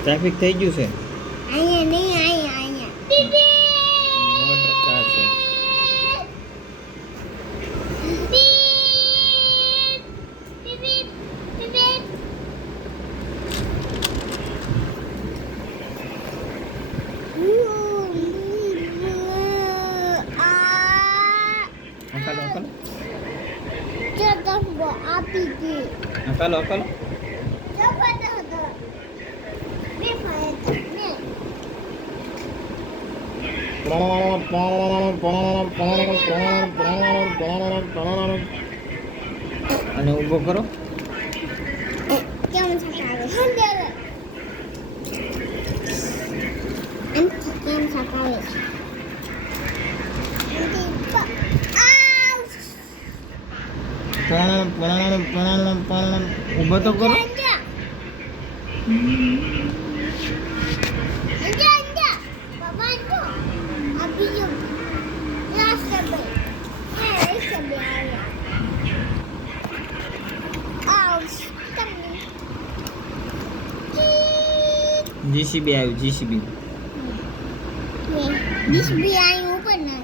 Traffic થઈ ગયું છે. અહીંયા નહીં, અહીંયા મોટર કાર છે. અંકલ અંકલ આપી દી અંકલ અંકલ અને ઊભો કરો. કેમ સકાવે કેમ સકાવે ઊભો તો કરો. જીસીબી આવ્યું. જીસીબી જીસીબી અહીં ઉપર ના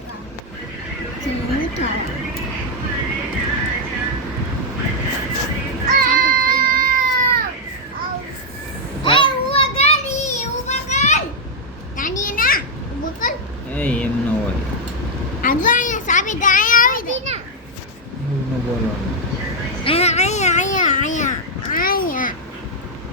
એમ ન હોય. આજે અહીંયા સાબિત અહીંયા આવી હતી ને એવું ન બોલવાનું. અહીંયા